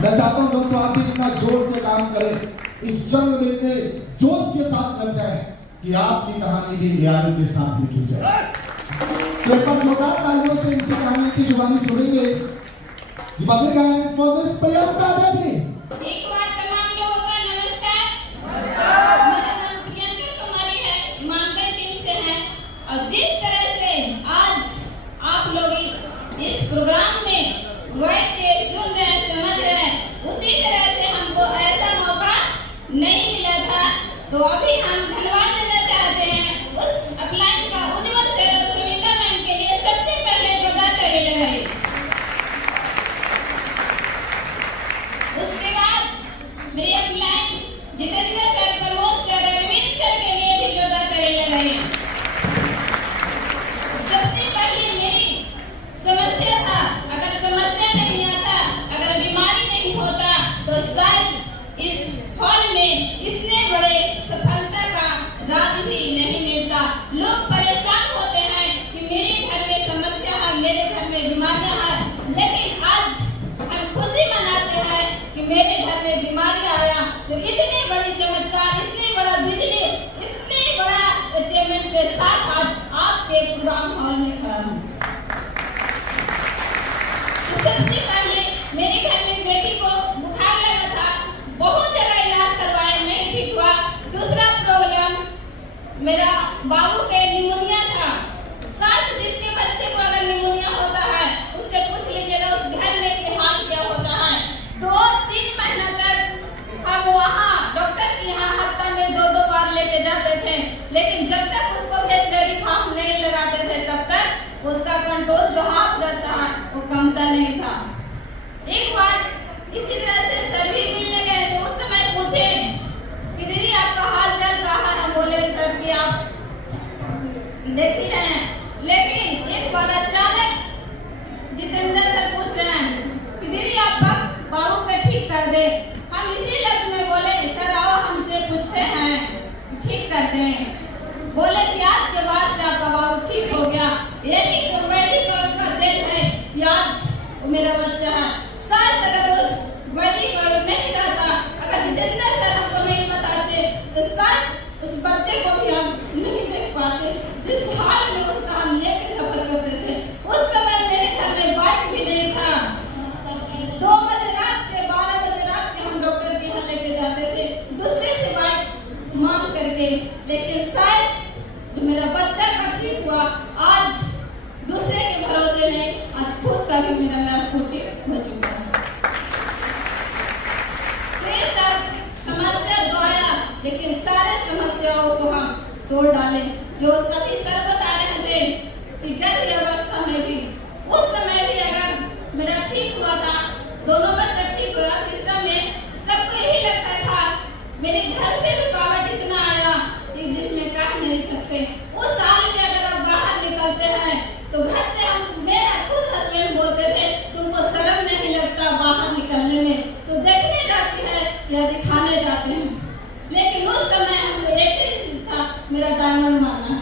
मैं चाहता हूं दोस्तों आप भी इतना जोर से काम करें, इस जंग में इतने जोश के साथ लग जाए कि आपकी कहानी भी एआई के साथ लिखी जाए। तो एक बार जोरदार तालियों से इनकी कहानी की जुबानी सुनेंगे। ये बातें गाएं फॉर दिस प्रियंका देवी। एक बार तमाम लोगों का नमस्कार। मेरा नाम प्रियंका कुमारी है, हिमांकन टीम से है। और जिस तरह से आज आप लोग इस प्रोग्राम में बैठ के सुन रहे हैं, समझ रहे हैं, उसी तरह से हमको ऐसा मौका नहीं मिला था। तो अभी हम धन्यवाद देना चाहते हैं उस अपलाइन का उज्जवल सविता मैम के लिए। सबसे पहले जोरदार ताली लगाइए। उसके बाद मेरी upline Jitendra sir, Pramod sir, Arvind sir के लिए भी जोरदार ताली लगाइए। सबसे पहले मेरी समस्या था, अगर समस्या नहीं आता, अगर बीमारी नहीं होता, तो शायद इस हॉल में इतने बड़े सफलता का राज भी नहीं मिलता। लोग परेशान होते हैं कि मेरे घर में समस्या है, मेरे घर में बीमारियां हैं, लेकिन आज हम खुशी मनाते हैं कि मेरे घर में बीमारी आया। तो इतने बड़ी चमत्कार, इतने बड़ा बिजनेस, इतने बड़ा अचीवमेंट के साथ आज आपके प्रोग्राम हॉल में खड़ा हूँ। तो सबसे पहले मेरे घर में बेटी को बुखार लगा था, बहुत जगह इलाज करवाए, नहीं ठीक हुआ। दूसरा प्रॉब्लम मेरा बाबू के निमोनिया था। साथ जिसके बच्चे को अगर निमोनिया होता है उससे पूछ लीजिएगा उस घर में के हाल क्या होता है। 2-3 महीना तक हम वहाँ डॉक्टर के यहाँ हफ्ता में 2-2 बार लेके जाते थे, लेकिन जब तक उसको वेटरनरी फार्म नहीं लगाते थे तब तक उसका कंट्रोल जो हाफ रहता है वो कमता नहीं था। एक बार इसी तरह से सर भी मिलने गए थे, उस समय पूछे कि दीदी आपका हाल चाल कहाँ है। हम बोले सर कि आप देख ही रहे हैं। लेकिन एक बार अचानक जितेंद्र सर पूछ रहे हैं कि दीदी आपका बाबू को ठीक कर दे। हम इसी लफ्ज में बोले सर आओ हमसे पूछते हैं, ठीक कर दें। बोले कि आज के बाद से आपका बाबू ठीक हो गया। यही वैदिक का देन है कि आज वो मेरा बच्चा है। शायद अगर उस वैदिक नहीं रहता, अगर जितेंद्र सर हमको नहीं बताते, तो शायद उस बच्चे को भी हम नहीं देख पाते। जिस हाल में उसका हम लेके सफर करते थे, उस समय मेरे घर में बाइक भी नहीं था। 2 बजे रात के 12 बजे रात के हम डॉक्टर के यहाँ लेके जाते थे, दूसरे से बाइक मांग करके। लेकिन शायद जो मेरा बच्चा का ठीक हुआ, आज दूसरे के भरोसे नहीं, आज खुद का भी मेरा स्कूटी हो चुका है। तो ये सब समस्या तो आया, लेकिन सारे समस्याओं को हम तोड़ डाले। जो सभी सर बता रहे थे कि गर्भ अवस्था में भी, उस समय भी अगर मेरा ठीक हुआ था, दोनों बच्चा ठीक हुआ, तीसरा में सबको यही लगता था मेरे घर से रुकावट इतना आया कि जिसमें कह नहीं सकते। उस साल में अगर आप बाहर निकलते हैं तो घर से हम, मेरा खुद हस्बैंड बोलते थे तुमको शर्म नहीं लगता बाहर निकलने में, तो देखने जाती है या दिखाने जाते हैं। लेकिन उस समय हमको एक ही चीज था, मेरा डायमंड मारना।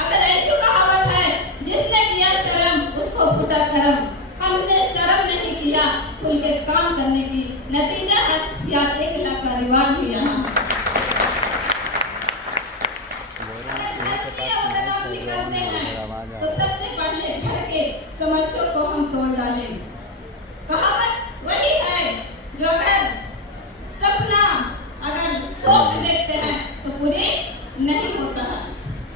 अगर ऐसी कहावत है जिसने किया शर्म उसको फूटा करम। हमने शर्म नहीं किया, खुल के काम करने की नतीजा है या 1 लाख का रिवार्ड भी यहाँ। निकलते हैं तो सबसे पहले घर के समस्या को हम तोड़ डालें। कहावत वही है जो अगर सपना अगर सोच देखते हैं तो पूरे नहीं होता है।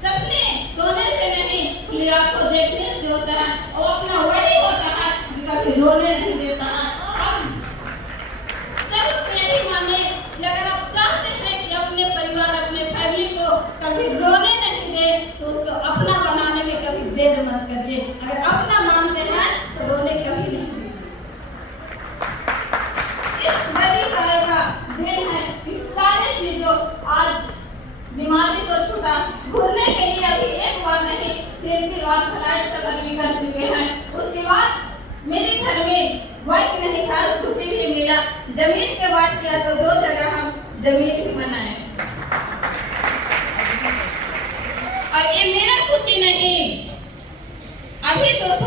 सपने सोने से नहीं, खुली आंखों देखने से होता है, और अपना वही होता है कि कभी रोने नहीं देता है। हम सब यही माने कि अगर आप चाहते हैं कि अपने परिवार, अपने फैमिली को कभी रोने नहीं दे, तो उसको अपना बनाने में कभी देर मत करिए। अगर अपना मानते हैं तो रोने कभी नहीं। इस बड़ी गाय का देन है कि सारी चीजों आज बीमारी तो छूटा, घूमने के लिए अभी एक बार नहीं 3 बार फ्लाइट सफर भी कर चुके हैं। उसके बाद मेरे घर में बाइक नहीं था, स्कूटी भी मिला। जमीन के बात किया तो 2 जगह हम जमीन भी बनाए। और ये मेरा खुशी नहीं, अभी तो